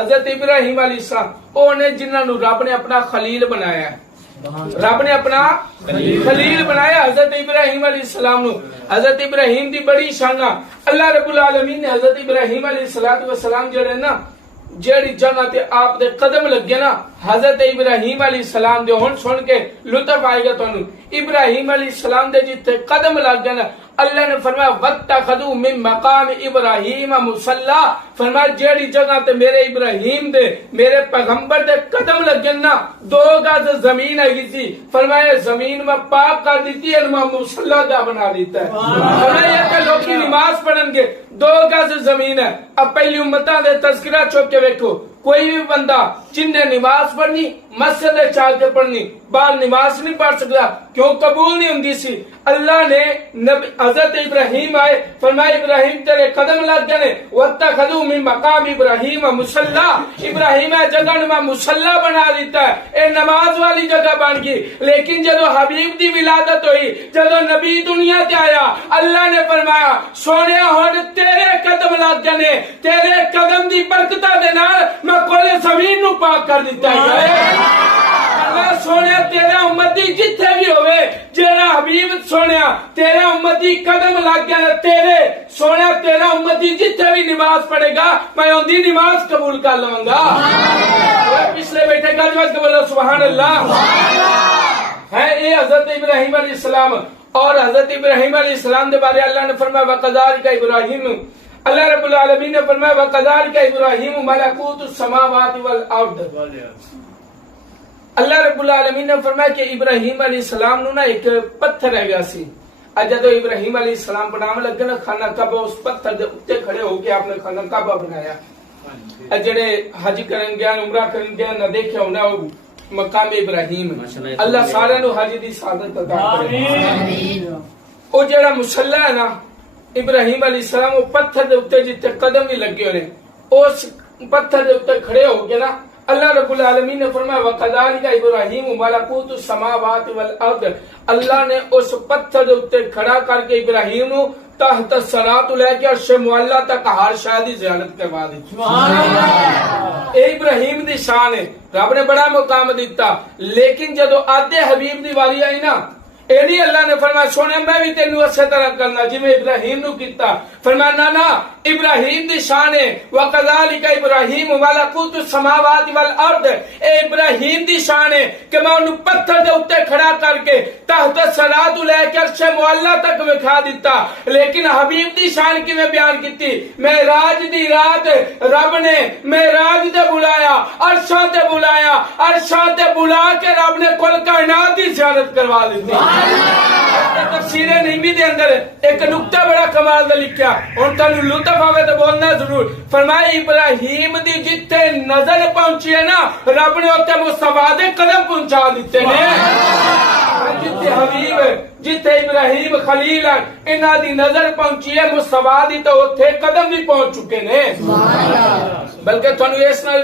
حضرت ابراہیم علیہ السلام وہ نے جنہوں نے رب نے اپنا خلیل بنایا ہے، رب نے اپنا خلیل بنایا حضرت ابراہیم علیہ السلام نو۔ حضرت ابراہیم دی بڑی شان اللہ رب العالمین نے حضرت ابراہیم علیہ السلام جڑے نا جیڑی جگہ تے آپ دے قدم لگے نا حضرت ابراہیم علیہ السلام دے ہن سن کے لطف آئے گا تانوں۔ ابراہیم علیہ السلام دے جتے قدم لگ گئے نا اللہ نے فرمایا وَاتَّخَذُوا مِن مَقَامِ إِبْرَاهِيمَ مُصَلَّى، فرمایا جیڑی جگہ تے میرے ابراہیم دے میرے پیغمبر دے قدم لگے نا 2 گز زمین ہے سی، فرمایا زمین میں پاک کر دیتی ہے میں مصلی دا بنا دیتا ہے۔ فرمایا کہ لوگ کی نماز پڑھن گے 2 گز زمین ہے۔ اب پہلی امتاں دے تذکرہ چوک کے دیکھو، کوئی بھی بندہ جن نے نماز پڑھنی مسجد چال کے پڑھنی باہر نماز نہیں پڑھ سکتا، کیوں؟ قبول نہیں ہوندی سی۔ اللہ نے حضرت ابراہیم آئے فرمایا ابراہیم تیرے قدم لگ گئے وَاتَّخَذُوا مِن مَقَامِ إِبْرَاهِيمَ مُصَلَّى، ابراہیم جگہ میں مصلی بنا دیتا ہے، اے نماز والی جگہ بن گئی۔ لیکن جدو حبیب دی ولادت ہوئی، جدو نبی دنیا تے آیا، اللہ نے فرمایا سونے ہن تیرے قدم لگ گئے، تیرے قدم دی برکتہ دے نال میں کل زمین نو پاک کر دیتا ہے۔ اللہ سونے تیرے امتی جتھے بھی ہوئے جیرا حبیب سونے تیرے امتی قدم لگ گیا، تیرے سونے تیرا امتی جتھے بھی نماز پڑھے گا میں اندھی نماز قبول کر لوں گا۔ پچھلے بیٹھے گا جو بولو سبحان اللہ ہے۔ یہ حضرت ابراہیم علیہ السلام اور حضرت ابراہیم علیہ السلام دے بارے اللہ نے فرمایا وَقَذَلِكَ إِبْرَاهِيمُ، اللہ رب العالمین نے فرمایا وَقَذَلِكَ إِبْرَاهِيمُ مَلَكُوتُ السَّمَاوَاتِ وَالْأَرْضِ، اللہ رب العالمین نے فرمایا کہ ابراہیم علیہ السلام نو نا ایک پتھر ہے گا سی، جدو ابراہیم علیہ السلام بنانے لگے نا خانہ کعبہ اس پتھر دے اتے کھڑے ہو کے آپ نے خانہ کعبہ بنایا۔ جڑے حج کرن گیا عمرہ کرن گیا نہ دیکھا ہونا وہ مقام ابراہیم، اللہ سارے نو حج دی سعادت عطا کرے۔ او جڑا مصلی ہے نا ابراہیم علیہ السلام وہ پتھر دے اتے جتے قدم بھی لگے ہونے اس پتھر دے اتے کھڑے ہو گئے نا اللہ رب العالمین نے فرمایا وَقَذَلِكَ إِبْرَاهِيمُ مَلَكُوتُ السَّمَاوَاتِ وَالْأَرْضِ، اللہ نے اس پتھر دے اتے کھڑا کر کے ابراہیم نو تحت الصراط لے کے عرش معلی تک ہر شے دی زیارت کروا دی۔ سبحان اللہ، اے ابراہیم دی شان ہے، رب نے بڑا مقام دیتا۔ لیکن جدو آدھے حبیب دی واری آئی نا ایڈی اللہ نے فرمایا سونے میں بھی تینوں اچھے طرح کرنا جی میں ابراہیم نو کیتا۔ فرمایا نا ابراہیم دی شان ہے وَقَذَلِكَ إِبْرَاهِيمُ مَلَكُوتُ السَّمَاوَاتِ وَالْأَرْضِ، اے ابراہیم دی شان ہے کہ میں انہوں پتھر دے اتے کھڑا کر کے تحت الصراط لے کے عرش معلی تک وکھا دیتا۔ لیکن حبیب دی شان کی میں بیان کیتی، معراج دی رات رب نے معراج تے بلایا، عرشاں تے بلایا، عرشاں تے بلا کے رب نے کل کائنات دی زیارت کروا دیتی۔ تفسیر نعیمی دے اندر ایک نقطہ بڑا کمال دا لکھیا، ان کا لطف آوے تو بولنا ضرور۔ فرمایا ابراہیم دی جتے نظر پہنچی ہے نا رب نے ہوتے مصطفیٰ دے قدم پہنچا دیتے نے۔ جتے حبیب جتے ابراہیم خلیل انہاں دی نظر پہنچی ہے مصطفیٰ دی تو ہوتے قدم بھی پہنچ چکے نے۔ بلکہ تھانوں اس